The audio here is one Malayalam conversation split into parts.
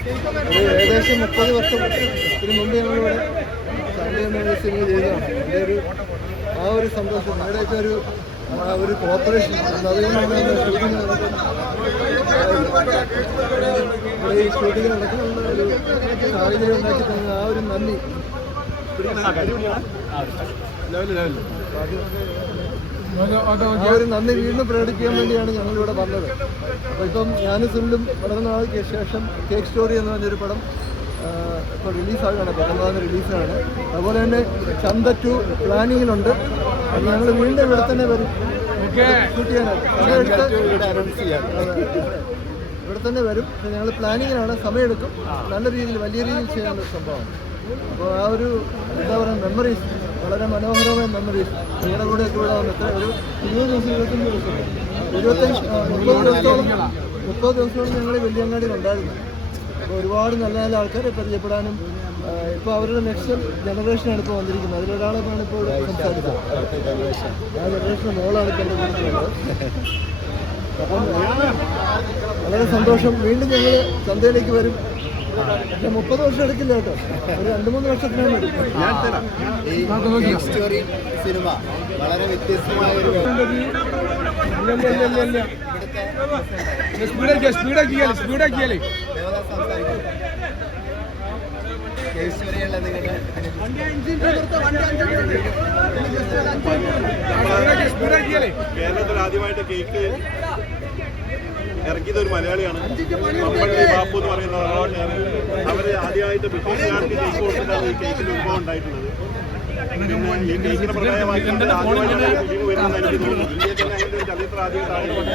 ഒരു ഏകദേശം മുപ്പത് വർഷം ഇതിന് മുമ്പ് ഞങ്ങളിവിടെ ചാമ്പ്യൻ സിനിമ ചെയ്തതാണ്. ഒരു ആ ഒരു സന്തോഷം അവിടെയൊക്കെ ഒരു ഒരു കോപ്പറേഷൻ അതുകൊണ്ടാണ് ഷൂട്ടിംഗ് നടക്കുന്നത്. ഈ ഷൂട്ടിംഗ് നടക്കുന്ന ഒരു സാഹചര്യം ഉണ്ടാക്കി തന്ന ആ ഒരു നന്ദി. ആ ഒരു നന്ദി വീണ്ടും പ്രകടിപ്പിക്കാൻ വേണ്ടിയാണ് ഞങ്ങൾ ഇവിടെ വന്നത്. അപ്പോൾ ഇപ്പം ഞാനും സുനിലും വളരെ നാൾക്ക് ശേഷം കേക്ക് സ്റ്റോറി എന്ന് പറഞ്ഞൊരു പടം ഇപ്പോൾ റിലീസാകാണ് പത്തൊമ്പതാം റിലീസാണ്. അതുപോലെ തന്നെ ചന്ത ടു പ്ലാനിങ്ങിലുണ്ട് അത് ഞങ്ങൾ വീണ്ടും ഇവിടെ തന്നെ വരും. ഷൂട്ട്. ഇവിടെ തന്നെ വരും. പക്ഷെ ഞങ്ങൾ പ്ലാനിങ്ങിലാണ് സമയമെടുക്കും. നല്ല രീതിയിൽ വലിയ രീതിയിൽ ചെയ്യാനുള്ള ഒരു സംഭവമാണ്. അപ്പോൾ ആ ഒരു എന്താ പറയുക മെമ്മറീസ് വളരെ മനോഹരമായ മെമ്മറീസ് നിങ്ങളുടെ കൂടെ ഒക്കെ ഇവിടെ വന്നിട്ട് ഒരു ഇരുപത് ദിവസം ഇരുപത്തഞ്ച് ദിവസം. ഇരുപത്തഞ്ച് മുപ്പത് ദിവസത്തോളം മുപ്പത് ദിവസത്തോളം ഞങ്ങൾ വെള്ളിയങ്ങാടിയിൽ ഉണ്ടായിരുന്നു. അപ്പോൾ ഒരുപാട് നല്ല നല്ല ആൾക്കാരെ പരിചയപ്പെടാനും ഇപ്പോൾ അവരുടെ നെക്സ്റ്റ് ജനറേഷനാണ് ഇപ്പോൾ വന്നിരിക്കുന്നത്. അതിലൊരാളാണ് ഇപ്പോൾ സംസാരിച്ചത്. ആ ജനറേഷൻ മോളാണ് ഇപ്പോൾ അപ്പം വളരെ സന്തോഷം. വീണ്ടും ഞങ്ങൾ ചന്തയിലേക്ക് വരും. മുപ്പത് വർഷം എടുക്കില്ല കേട്ടോ. ഒരു രണ്ട് മൂന്ന് വർഷത്തിനാണ് എടുക്കും ഈ സ്റ്റോറി സിനിമ വളരെ വ്യത്യസ്തമായ ഒരു സ്പീഡാക്കിയാലേ സ്പീഡാക്കിയാലേ സ്പീഡാക്കിയാലേ. കേരളത്തിൽ ആദ്യമായിട്ട് കേക്ക് ഇറക്കിയത് ഒരു മലയാളിയാണ്. പമ്പള്ളി ബാപ്പു എന്ന് പറയുന്ന ഒരാളാണ് അവർ ആദ്യമായിട്ട് ബ്രിട്ടീഷുകാർക്ക് കേക്ക് കൊടുത്തിട്ടാണ് ഈ കേക്കിന്റെ ഉത്ഭവം ഉണ്ടായിട്ടുള്ളത് പിന്നെ ഈ കേക്കിനെ പ്രധാനമാക്കിയിട്ട് ആദ്യമായിട്ടാണ് ഫിലിം വരുന്നത് എനിക്ക് തോന്നുന്നു. ഇന്ത്യയിൽ തന്നെ അങ്ങനെ ഒരു ചരിത്രം ആദ്യമായിട്ടാണ് അതുകൊണ്ട്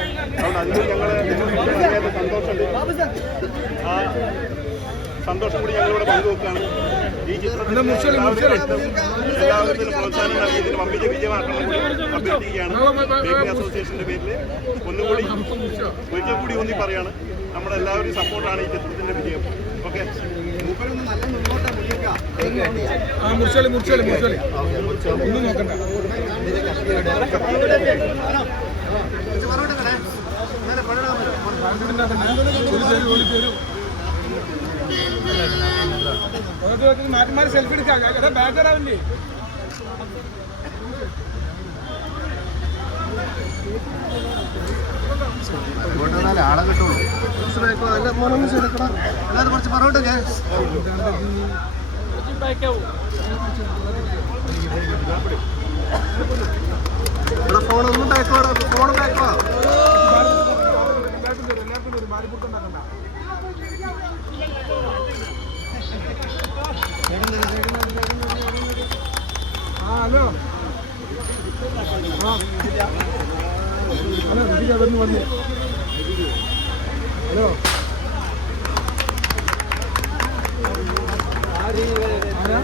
ഞങ്ങൾ സന്തോഷമുണ്ട്. ആ സന്തോഷം കൂടി ഞങ്ങളിവിടെ പങ്കുവെക്കുകയാണ്. ഈ ചിത്രത്തിന് എല്ലാവർക്കും എല്ലാവരും പ്രോത്സാഹനം നൽകി ഇതിന് വമ്പിച്ച വിജയമാക്കണം കൂടി അഭ്യർത്ഥിക്കുകയാണ് ബേക്കറി അസോസിയേഷന്റെ പേരിൽ ഒന്നുകൂടി ഒരിക്കൽ കൂടി ഊന്നി പറയാണ് നമ്മുടെ എല്ലാവരും സപ്പോർട്ടാണ് ഈ ചിത്രത്തിന്റെ വിജയം. ഓക്കെ. ആ ഒന്നും നോക്കണ്ട. മാറ്റി മാറി സെൽഫി എടുക്കാം. ബേജാറാവില്ലേ? ആളെ കിട്ടുള്ളൂ. കുറച്ച് പറോട്ടൊക്കെ ഇവിടെ ഫോണൊന്നും ബാക്കോടാ ഫോൺ ബാക്കോ എല്ലാവർക്കും തരും എല്ലാവർക്കും തരും മാലിപ്പുറത്ത് ഉണ്ടാക്കണ്ട ആ ഹലോ ആ ഹലോ ഋഷിക വന്ന് വന്ന് ഹലോ. ആരാ?